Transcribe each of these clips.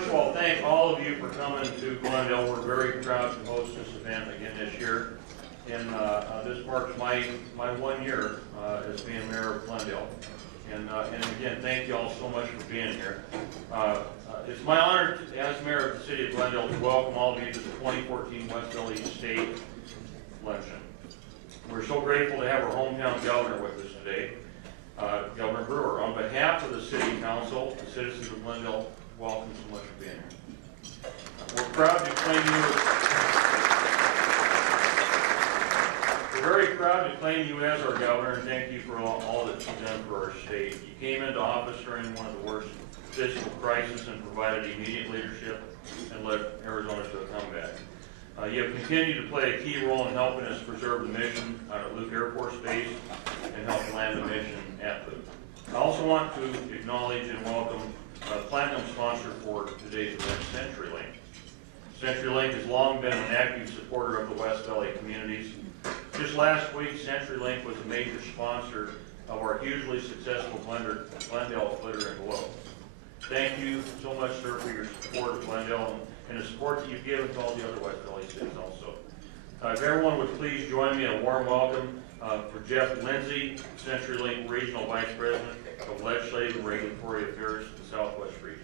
first of all, thank all of you for coming to Glendale. We're very proud to host this event again this year. And this marks my 1 year as being mayor of Glendale. And again, thank you all so much for being here. It's my honor as mayor of the city of Glendale to welcome all of you to the 2014 West Valley State Luncheon. We're so grateful to have our hometown governor with us today, Governor Brewer. On behalf of the city council, the citizens of Glendale, welcome so much for being here. We're proud to claim you. We're very proud to claim you as our governor, and thank you for all that you've done for our state. You came into office during one of the worst fiscal crises and provided immediate leadership and led Arizona to a comeback. You have continued to play a key role in helping us preserve the mission out at Luke Air Force Base and help land the mission at Luke. I also want to acknowledge and welcome platinum sponsor for today's event, CenturyLink. CenturyLink has long been an active supporter of the West Valley communities. Just last week, CenturyLink was a major sponsor of our hugely successful Glendale Flitter and Glow. Thank you so much, sir, for your support of Glendale and the support that you've given to all the other West Valley cities also. If everyone would please join me in a warm welcome for Jeff Lindsay, CenturyLink Regional Vice President of Legislative and Regulatory Affairs in the Southwest region.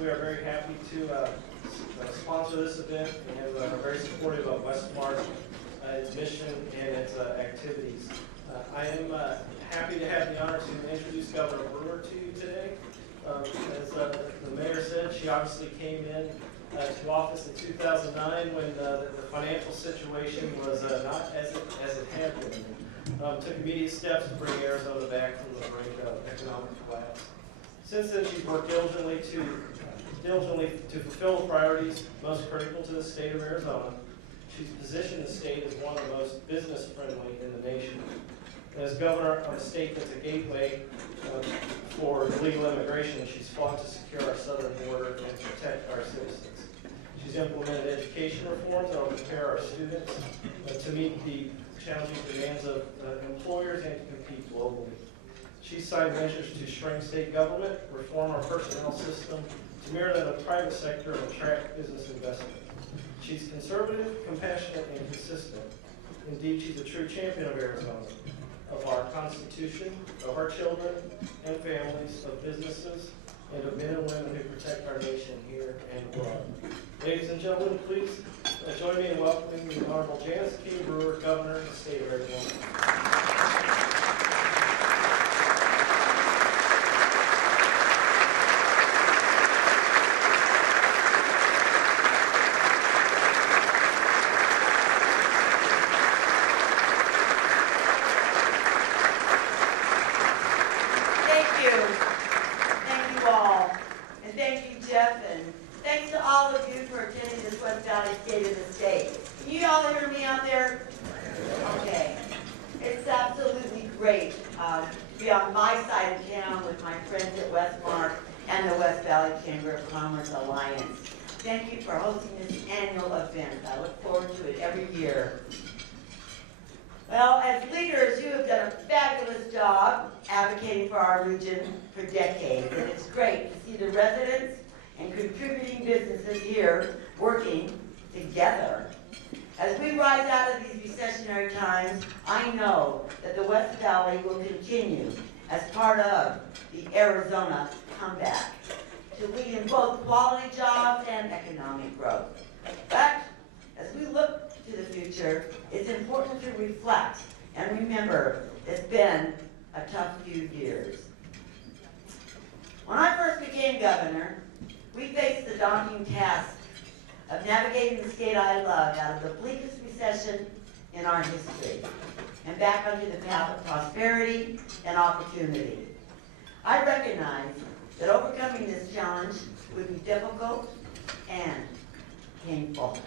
We are very happy to sponsor this event, and are very supportive of WESTMARC, its mission, and its activities. I am happy to have the honor to introduce Governor Brewer to you today. As the mayor said, she obviously came in to office in 2009 when the financial situation was not as it had been. Took immediate steps to bring Arizona back from the brink of economic collapse. Since then, she's worked diligently to fulfill the priorities most critical to the state of Arizona. She's positioned the state as one of the most business-friendly in the nation. And as governor of a state that's a gateway for illegal immigration, she's fought to secure our southern border and protect our citizens. She's implemented education reforms that will prepare our students to meet the challenging demands of employers and to compete globally. She's signed measures to shrink state government, reform our personnel system to mirror that of the private sector and attract business investment. She's conservative, compassionate, and consistent. Indeed, she's a true champion of Arizona, of our Constitution, of our children and families, of businesses, and of men and women who protect our nation here and abroad. Ladies and gentlemen, please join me in welcoming the Honorable Janice K. Brewer, Governor of the state of Arizona. State of the state. Can you all hear me out there? Okay. It's absolutely great to be on my side of town with my friends at WESTMARC and the West Valley Chamber of Commerce Alliance. Thank you for hosting this annual event. I look forward to it every year. Well, as leaders, you have done a fabulous job advocating for our region for decades, and it's great to see the residents and contributing businesses here working together. As we rise out of these recessionary times, I know that the West Valley will continue as part of the Arizona comeback to lead in both quality jobs and economic growth. But as we look to the future, it's important to reflect and remember it's been a tough few years. When I first became governor, we faced the daunting task of navigating the state I love out of the bleakest recession in our history. and back onto the path of prosperity and opportunity. I recognize that overcoming this challenge would be difficult and painful.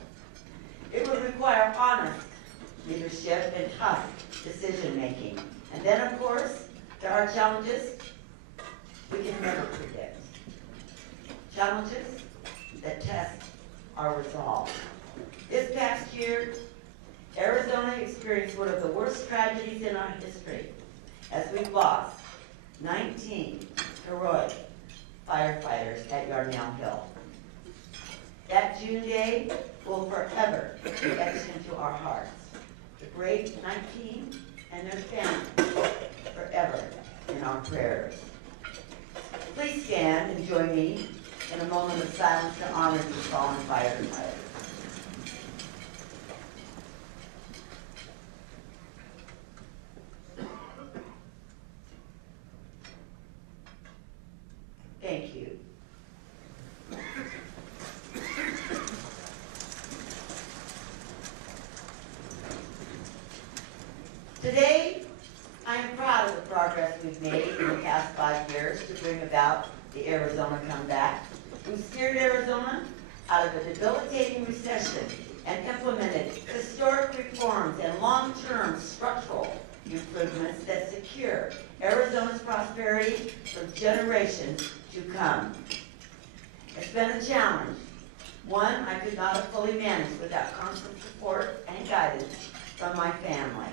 It would require honest leadership and tough decision-making. And then, of course, there are challenges we can never predict. Challenges that test our resolve. This past year, Arizona experienced one of the worst tragedies in our history as we lost 19 heroic firefighters at Yarnell Hill. That June day will forever be etched into our hearts. The brave 19 and their families forever in our prayers. Please stand and join me in a moment of silence to honor these fallen firefighters. Thank you. Today, I am proud of the progress we've made in the past 5 years to bring about the Arizona comeback. We steered Arizona out of a debilitating recession and implemented historic reforms and long-term structural improvements that secure Arizona's prosperity for generations to come. It's been a challenge, one I could not have fully managed without constant support and guidance from my family.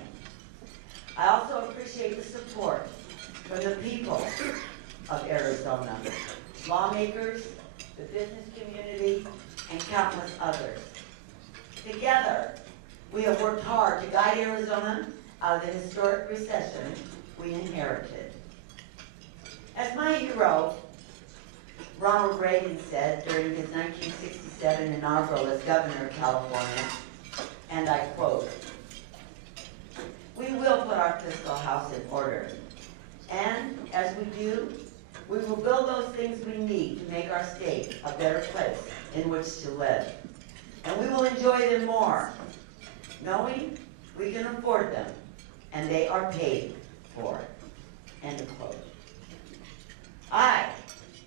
I also appreciate the support from the people of Arizona, lawmakers, the business community, and countless others. Together, we have worked hard to guide Arizona out of the historic recession we inherited. As my hero, Ronald Reagan, said during his 1967 inaugural as governor of California, and I quote, "We will put our fiscal house in order, and as we do, we will build those things we need to make our state a better place in which to live. And we will enjoy them more, knowing we can afford them, and they are paid for." End of quote. I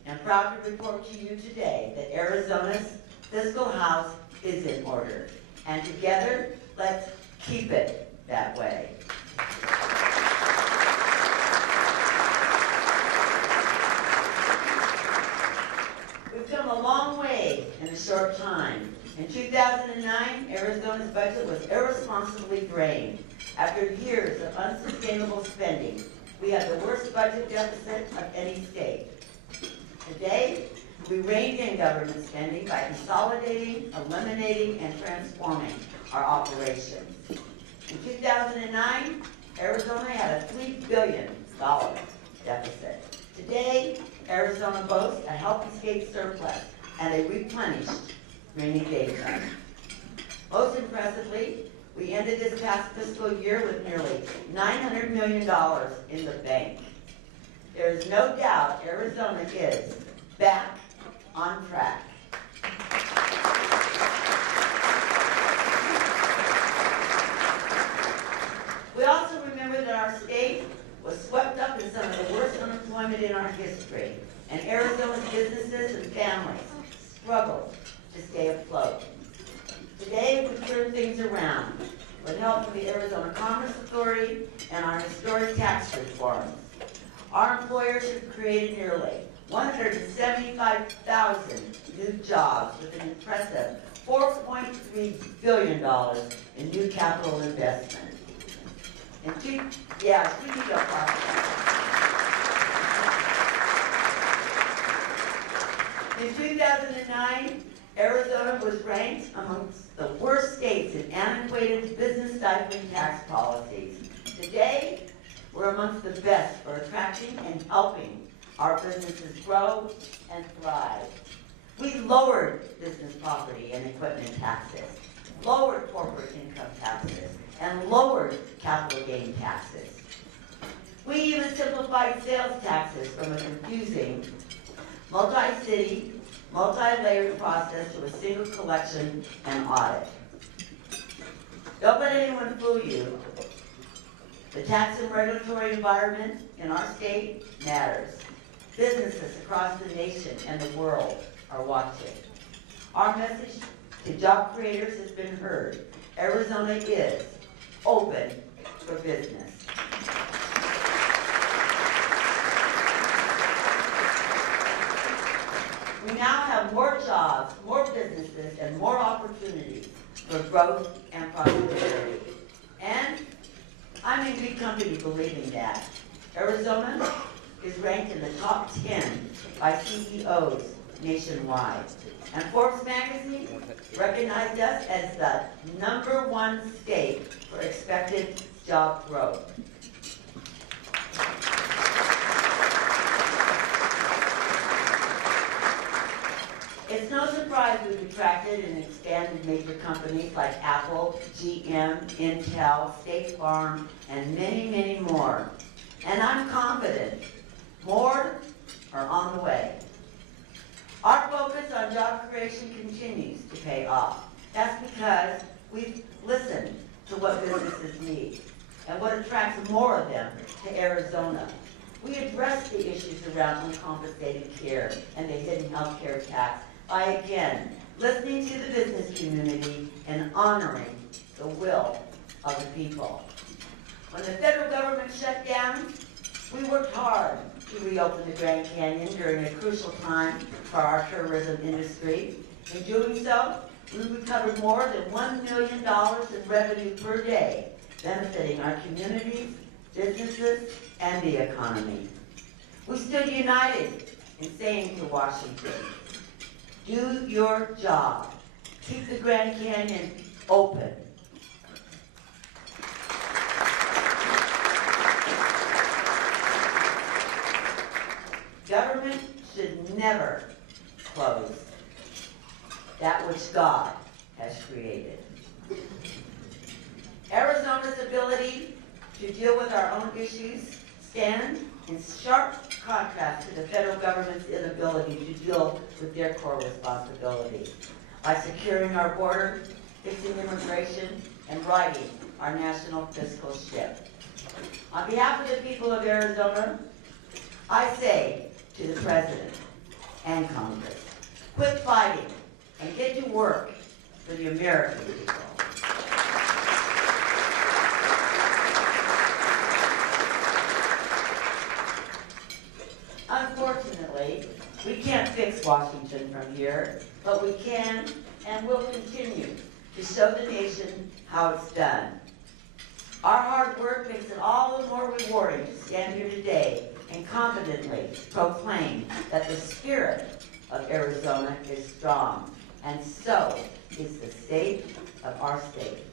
am proud to report to you today that Arizona's fiscal house is in order, and together, let's keep it that way. We've come a long way in a short time. In 2009, Arizona's budget was irresponsibly drained. After years of unsustainable spending, we had the worst budget deficit of any state. Today, we reined in government spending by consolidating, eliminating, and transforming our operations. In 2009, Arizona had a $3 billion deficit. Today, Arizona boasts a healthy state surplus and a replenished rainy day fund. Most impressively, we ended this past fiscal year with nearly $900 million in the bank. There is no doubt Arizona is back on track. We also remember that our state was swept up in some of the worst unemployment in our history, and Arizona's businesses and families struggled to stay afloat. Today, we've turned things around with help from the Arizona Commerce Authority and our historic tax reforms. Our employers have created nearly 175,000 new jobs with an impressive $4.3 billion in new capital investment. In 2009, Arizona was ranked amongst the worst states in antiquated business stifling tax policies. Today, we're amongst the best for attracting and helping our businesses grow and thrive. We lowered business property and equipment taxes, lowered corporate income taxes, and lowered capital gain taxes. We even simplified sales taxes from a confusing, multi-city, multi-layered process to a single collection and audit. Don't let anyone fool you. The tax and regulatory environment in our state matters. Businesses across the nation and the world are watching. Our message to job creators has been heard. Arizona is open for business. We now have more jobs, more businesses, and more opportunities for growth and prosperity. And I'm in good company believing that. Arizona is ranked in the top 10 by CEOs nationwide. And Forbes magazine recognized us as the #1 state for expected job growth. It's no surprise we've attracted and expanded major companies like Apple, GM, Intel, State Farm, and many, many more. And I'm confident more are on the way. Our focus on job creation continues to pay off. That's because we've listened to what businesses need and what attracts more of them to Arizona. We address the issues around uncompensated care and the hidden health care tax by, again, listening to the business community and honoring the will of the people. When the federal government shut down, we worked hard to reopen the Grand Canyon during a crucial time for our tourism industry. In doing so, we recovered more than $1 million in revenue per day, benefiting our communities, businesses, and the economy. We stood united in saying to Washington, do your job. Keep the Grand Canyon open. Government should never close that which God has created. Arizona's ability to deal with our own issues stands in sharp contrast to the federal government's inability to deal with their core responsibilities by securing our border, fixing immigration, and righting our national fiscal ship. On behalf of the people of Arizona, I say to the President and Congress, quit fighting and get to work for the American people. Unfortunately, we can't fix Washington from here, but we can and will continue to show the nation how it's done. Our hard work makes it all the more rewarding to stand here today and confidently proclaim that the spirit of Arizona is strong, and so is the state of our state.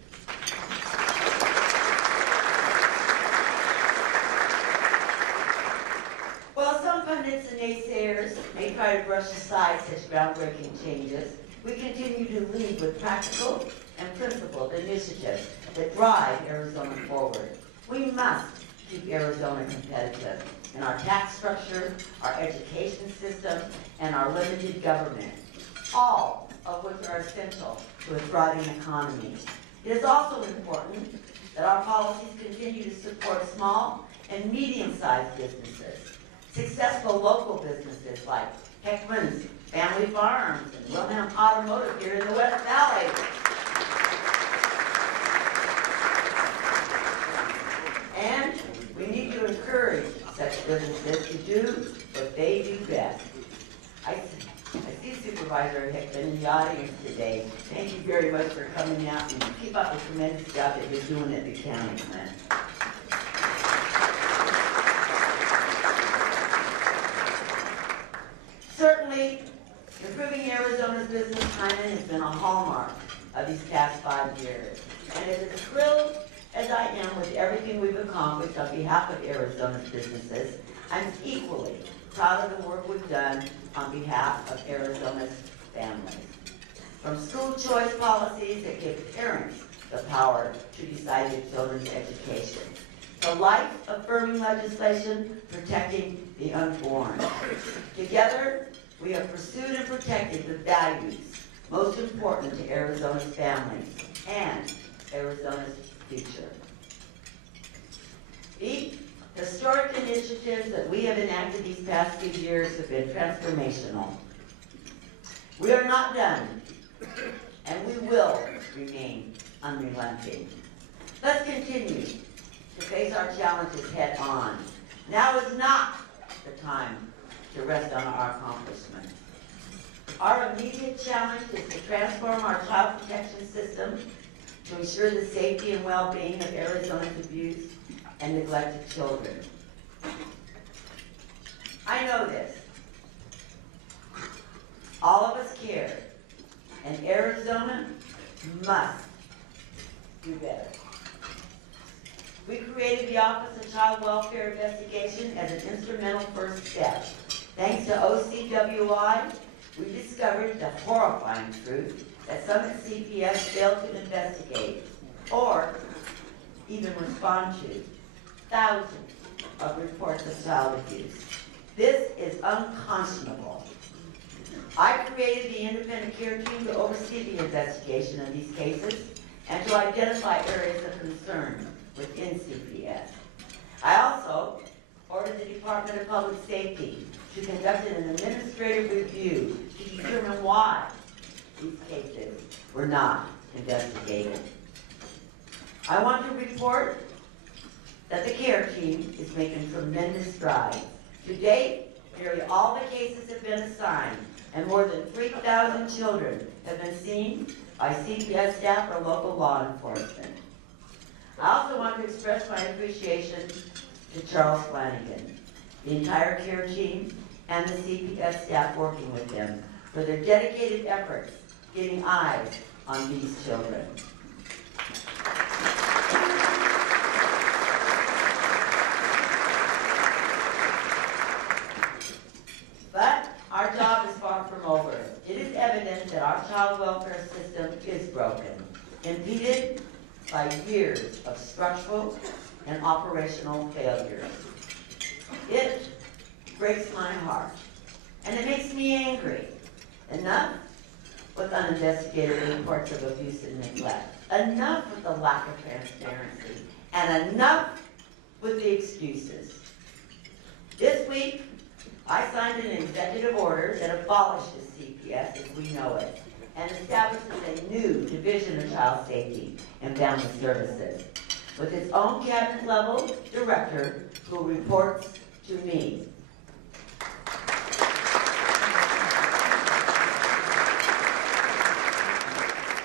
While some pundits and naysayers may try to brush aside such groundbreaking changes, we continue to lead with practical and principled initiatives that drive Arizona forward. We must keep Arizona competitive in our tax structure, our education system, and our limited government, all of which are essential to a thriving economy. It is also important that our policies continue to support small and medium-sized businesses, successful local businesses like Heckman's Family Farms and Wilhelm Automotive here in the West Valley. And we need to encourage such businesses to do what they do best. I see Supervisor Hickman in the audience today. Thank you very much for coming out and keep up the tremendous job that you're doing at the county, Clint. Certainly, improving Arizona's business climate has been a hallmark of these past 5 years. And as thrilled as I am with everything we've accomplished on behalf of Arizona's businesses, I'm equally proud of the work we've done on behalf of Arizona's families. From school choice policies that give parents the power to decide their children's education, to life-affirming legislation protecting the unborn. Together, we have pursued and protected the values most important to Arizona's families and Arizona's future. The historic initiatives that we have enacted these past few years have been transformational. We are not done, and we will remain unrelenting. Let's continue to face our challenges head on. Now is not the time to rest on our accomplishments. Our immediate challenge is to transform our child protection system to ensure the safety and well-being of Arizona's abused and neglected children. I know this. All of us care, and Arizona must do better. We created the Office of Child Welfare Investigation as an instrumental first step. Thanks to OCWI, we discovered the horrifying truth that some at CPS failed to investigate or even respond to thousands of reports of child abuse. This is unconscionable. I created the independent care team to oversee the investigation of these cases and to identify areas of concern within CPS. I also ordered the Department of Public Safety to conduct an administrative review to determine why these cases were not investigated. I want to report that the care team is making tremendous strides. To date, nearly all the cases have been assigned, and more than 3,000 children have been seen by CPS staff or local law enforcement. I also want to express my appreciation to Charles Flanagan, the entire care team, and the CPS staff working with them for their dedicated efforts getting eyes on these children. But our job is far from over. It is evident that our child welfare system is broken, impeded by years of structural and operational failures. It breaks my heart, and it makes me angry. Enough with uninvestigated reports of abuse and neglect. Enough with the lack of transparency, and enough with the excuses. This week, I signed an executive order that abolishes CPS as we know it and establishes a new Division of Child Safety and Family Services with its own cabinet-level director who reports to me.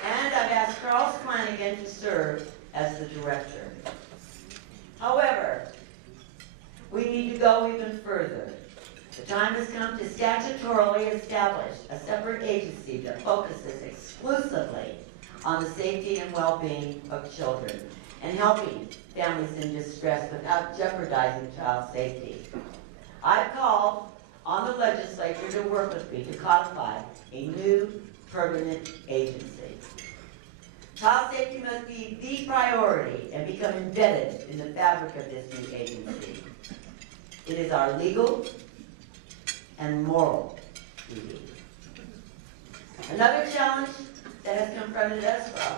And I've asked Charles Flanagan to serve as the director. However, we need to go even further. The time has come to statutorily establish a separate agency that focuses exclusively on the safety and well-being of children and helping families in distress without jeopardizing child safety. I've called on the legislature to work with me to codify a new permanent agency. Child safety must be the priority and become embedded in the fabric of this new agency. It is our legal and moral duty. Another challenge that has confronted us for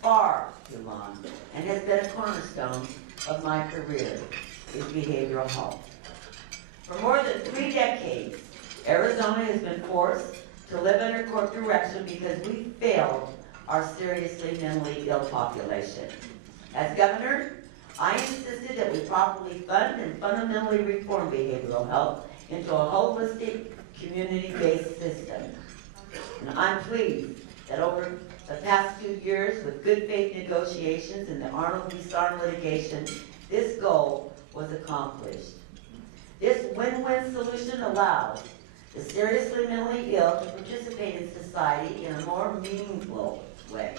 far too long and has been a cornerstone of my career is behavioral health. For more than 3 decades, Arizona has been forced to live under court direction because we failed our seriously mentally ill population. As governor, I insisted that we properly fund and fundamentally reform behavioral health into a holistic, community-based system. And I'm pleased that over the past 2 years, with good faith negotiations in the Arnold v. Sharpe litigation, this goal was accomplished. This win-win solution allows the seriously mentally ill to participate in society in a more meaningful way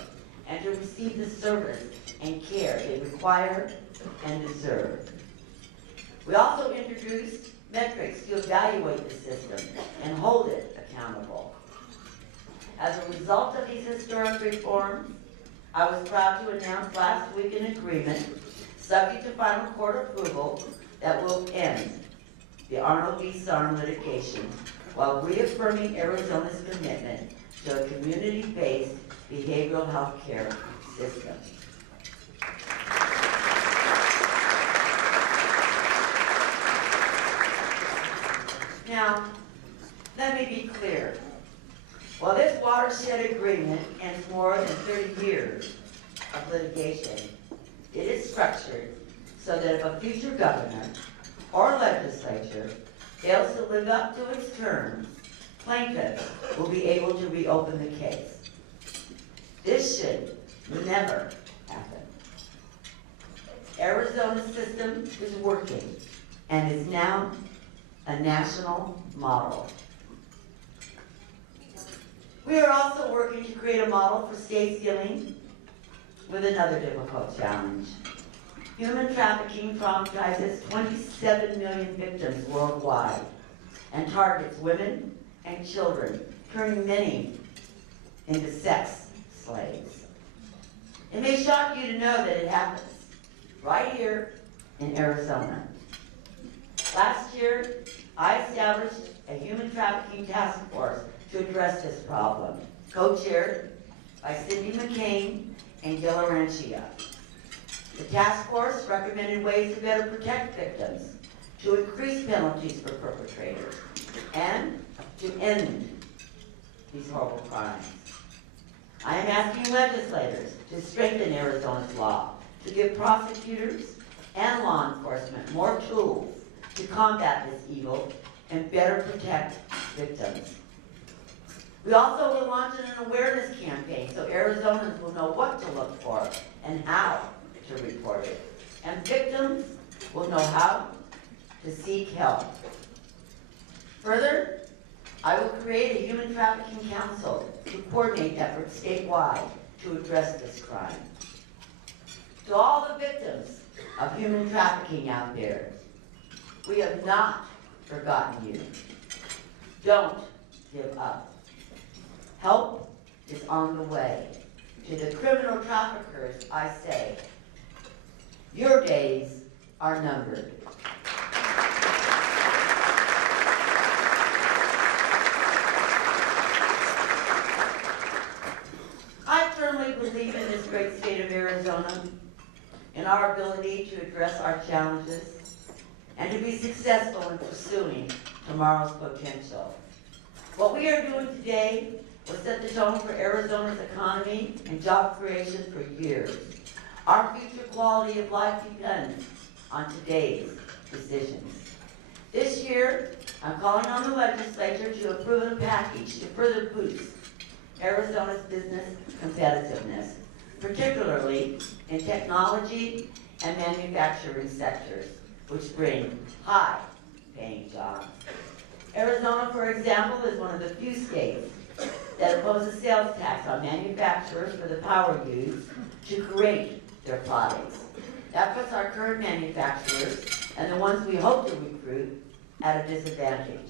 and to receive the service and care they require and deserve. We also introduced metrics to evaluate the system and hold it accountable. As a result of these historic reforms, I was proud to announce last week an agreement, subject to final court approval, that will end the Arnold v. Sharpe litigation while reaffirming Arizona's commitment to a community-based behavioral health care system. Now, let me be clear. While this watershed agreement ends more than 30 years of litigation, it is structured so that if a future governor or legislature fails to live up to its terms, plaintiffs will be able to reopen the case. This should never happen. Arizona's system is working and is now a national model. We are also working to create a model for states dealing with another difficult challenge. Human trafficking traumatizes 27 million victims worldwide and targets women and children, turning many into sex slaves. It may shock you to know that it happens right here in Arizona. Last year, I established a human trafficking task force to address this problem, co-chaired by Cindy McCain and Gil Arancia. The task force recommended ways to better protect victims, to increase penalties for perpetrators, and to end these horrible crimes. I am asking legislators to strengthen Arizona's law, to give prosecutors and law enforcement more tools to combat this evil and better protect victims. We also will launch an awareness campaign so Arizonans will know what to look for and how to report it. And victims will know how to seek help. Further, I will create a human trafficking council to coordinate efforts statewide to address this crime. To all the victims of human trafficking out there, we have not forgotten you. Don't give up. Help is on the way. To the criminal traffickers, I say, your days are numbered. I firmly believe in this great state of Arizona, in our ability to address our challenges, and to be successful in pursuing tomorrow's potential. What we are doing today will set the tone for Arizona's economy and job creation for years. Our future quality of life depends on today's decisions. This year, I'm calling on the legislature to approve a package to further boost Arizona's business competitiveness, particularly in technology and manufacturing sectors, which bring high-paying jobs. Arizona, for example, is one of the few states that opposes sales tax on manufacturers for the power used to create their products. That puts our current manufacturers and the ones we hope to recruit at a disadvantage.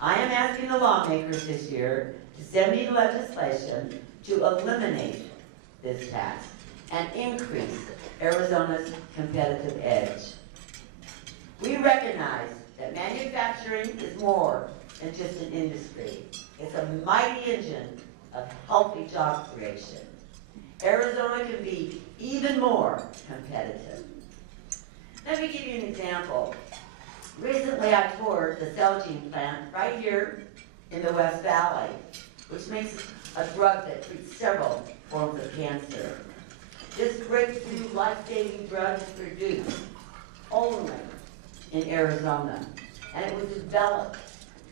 I am asking the lawmakers this year to send me legislation to eliminate this tax and increase Arizona's competitive edge. We recognize that manufacturing is more than just an industry. It's a mighty engine of healthy job creation. Arizona can be even more competitive. Let me give you an example. Recently I toured the Celgene plant right here in the West Valley, which makes a drug that treats several forms of cancer. This breakthrough life-saving drug is produced only in Arizona, and it was developed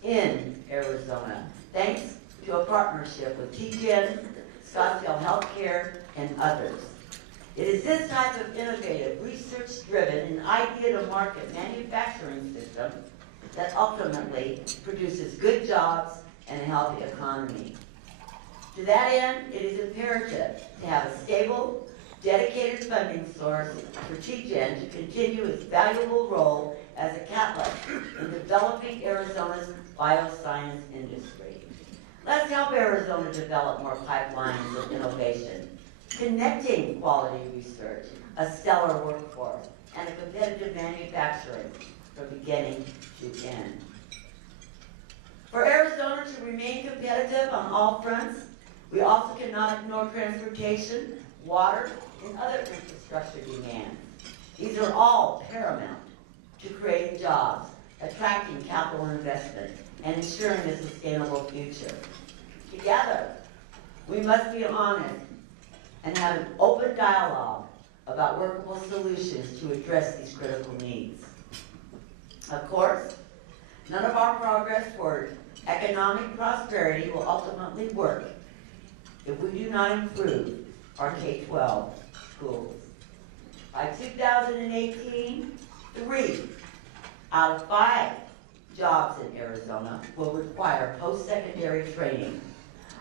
in Arizona thanks to a partnership with TGen, Scottsdale Healthcare, and others. It is this type of innovative, research-driven, and idea-to-market manufacturing system that ultimately produces good jobs and a healthy economy. To that end, it is imperative to have a stable, dedicated funding source for TGen to continue its valuable role as a catalyst in developing Arizona's bioscience industry. Let's help Arizona develop more pipelines of innovation, connecting quality research, a stellar workforce, and a competitive manufacturing from beginning to end. For Arizona to remain competitive on all fronts, we also cannot ignore transportation, water, and other infrastructure demands. These are all paramount to creating jobs attracting capital investment, and ensuring a sustainable future. Together, we must be honest and have an open dialogue about workable solutions to address these critical needs. Of course, none of our progress toward economic prosperity will ultimately work if we do not improve our K-12 schools. By 2018, 3 out of 5 jobs in Arizona will require post-secondary training.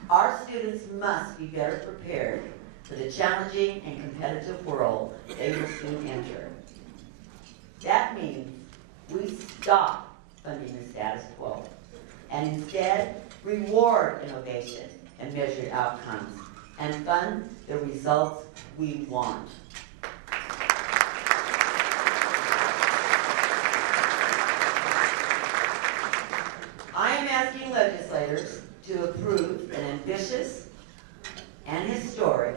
Our students must be better prepared for the challenging and competitive world they will soon enter. That means we stop funding the status quo and instead reward innovation and measured outcomes and fund the results we want. I am asking legislators to approve an ambitious and historic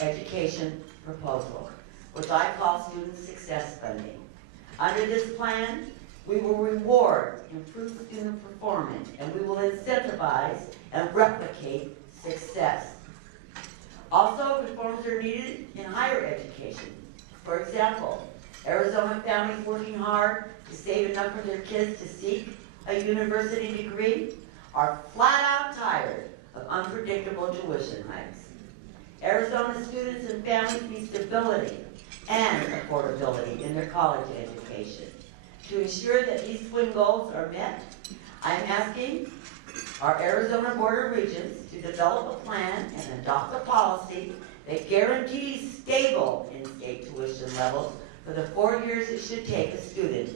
education proposal, which I call student success funding. Under this plan, we will reward improved student performance, and we will incentivize and replicate success. Also, reforms are needed in higher education. For example, Arizona families working hard to save enough for their kids to seek a university degree are flat out tired of unpredictable tuition hikes. Arizona students and families need stability and affordability in their college education. To ensure that these twin goals are met, I am asking our Arizona Board of Regents to develop a plan and adopt a policy that guarantees stable in-state tuition levels for the 4 years it should take a student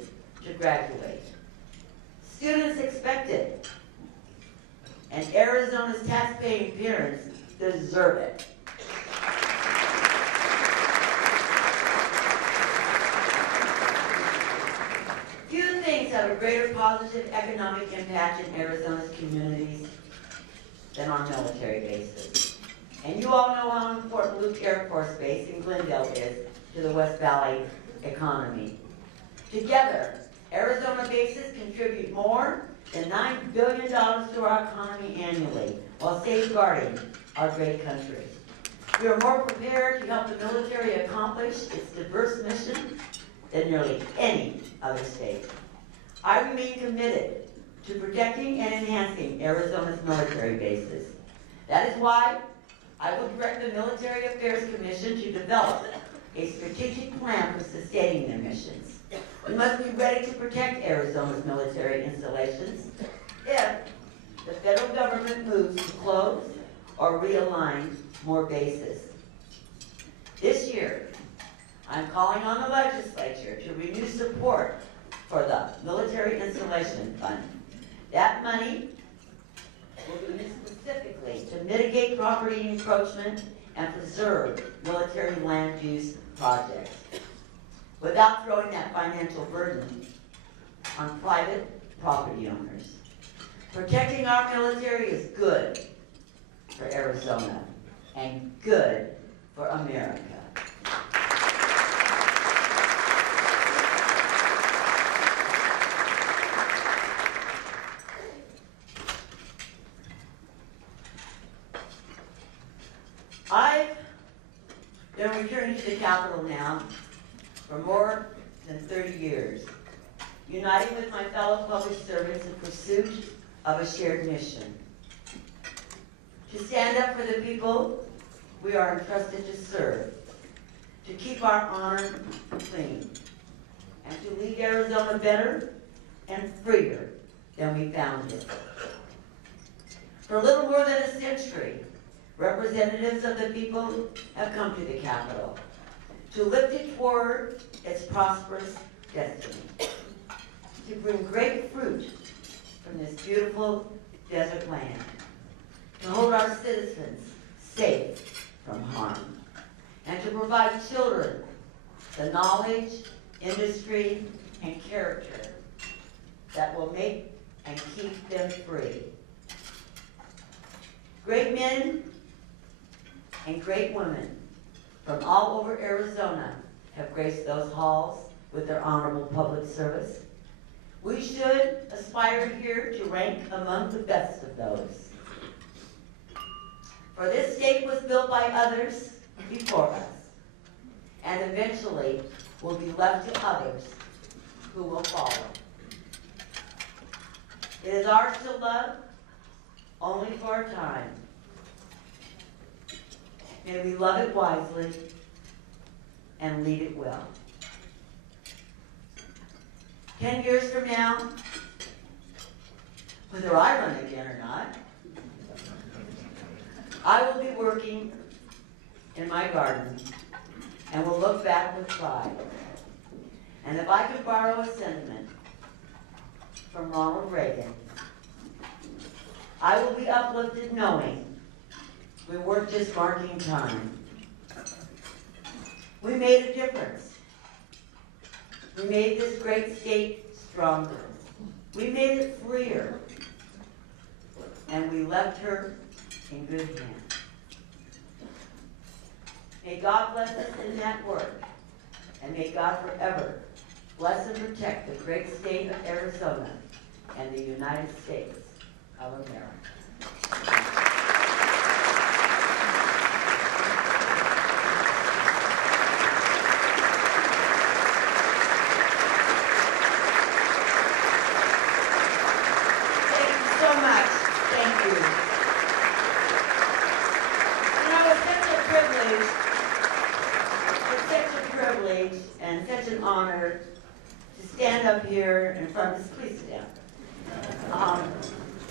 to graduate. Students expect it, and Arizona's taxpaying parents deserve it. Few things have a greater positive economic impact in Arizona's communities than our military bases. And you all know how important Luke Air Force Base in Glendale is to the West Valley economy. Together, Arizona bases contribute more than $9 billion to our economy annually, while safeguarding our great country. We are more prepared to help the military accomplish its diverse mission than nearly any other state. I remain committed to protecting and enhancing Arizona's military bases. That is why I will direct the Military Affairs Commission to develop a strategic plan for sustaining their missions. We must be ready to protect Arizona's military installations if the federal government moves to close or realign more bases. This year, I'm calling on the legislature to renew support for the Military Installation Fund. That money will be used specifically to mitigate property encroachment and preserve military land use projects without throwing that financial burden on private property owners. Protecting our military is good for Arizona and good for America. I've been returning to the Capitol now for more than 30 years, uniting with my fellow public servants in pursuit of a shared mission. To stand up for the people we are entrusted to serve, to keep our honor clean, and to leave Arizona better and freer than we found it. For a little more than a century, representatives of the people have come to the Capitol to lift it toward its prosperous destiny, to bring great fruit from this beautiful desert land, to hold our citizens safe from harm, and to provide children the knowledge, industry, and character that will make and keep them free. Great men and great women from all over Arizona have graced those halls with their honorable public service. We should aspire here to rank among the best of those. For this state was built by others before us, and eventually will be left to others who will follow. It is ours to love only for a time. May we love it wisely and lead it well. 10 years from now, whether I run again or not, I will be working in my garden and will look back with pride. And if I could borrow a sentiment from Ronald Reagan, I will be uplifted knowing we weren't just marking time. We made a difference. We made this great state stronger. We made it freer. And we left her in good hands. May God bless us in that work. And may God forever bless and protect the great state of Arizona and the United States of America. And such an honor to stand up here in front of this, please sit down,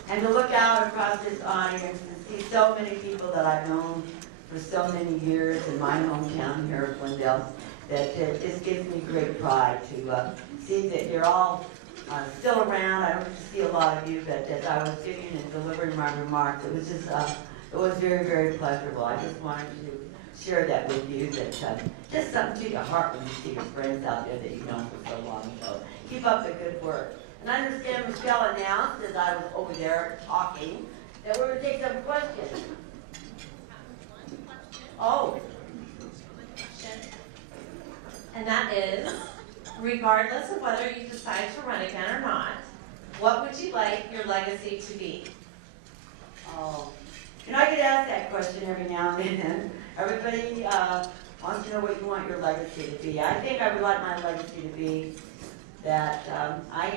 and to look out across this audience and see so many people that I've known for so many years in my hometown here of Glendale, that it just gives me great pride to see that you're all still around. I don't get to see a lot of you, but as I was sitting and delivering my remarks, it was just, it was very, very pleasurable. I just wanted to share that with you, that just something to your heart when you see your friends out there that you've known for so long. So keep up the good work. And I understand Michelle announced, as I was over there talking, that we're going to take some questions. Oh. And that is, regardless of whether you decide to run again or not, what would you like your legacy to be? Oh. You know, I get asked that question every now and then. Everybody wants to know what you want your legacy to be. I think I would like my legacy to be that I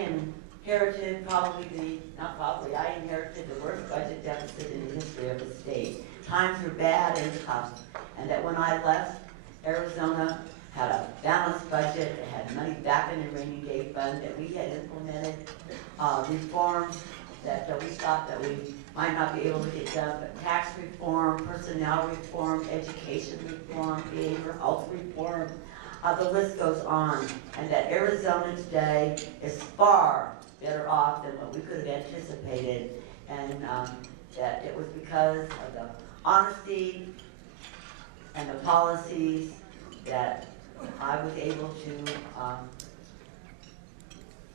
inherited I inherited the worst budget deficit in the history of the state. Times were bad and tough, and that when I left, Arizona had a balanced budget, it had money back in the rainy day fund, that we had implemented reforms that we thought that we might not be able to get done, but tax reform, personnel reform, education reform, behavioral health reform, the list goes on. And that Arizona today is far better off than what we could have anticipated, and that it was because of the honesty and the policies that I was able to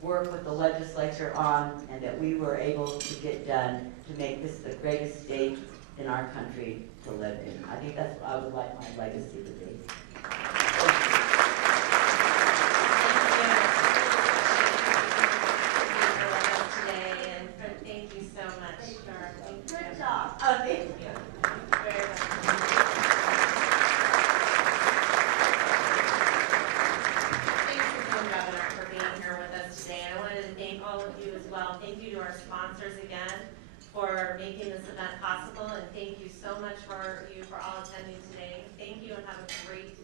work with the legislature on, and that we were able to get done to make this the greatest state in our country to live in. I think that's what I would like my legacy to be. Thank you so much, Sharpe. Good job. Oh, thank you. Very much. Thanks again, Governor, for being here with us today. And I wanted to thank all of you as well. Thank you to our sponsors again for making this event possible, and thank you so much for all attending today. Thank you, and have a great day.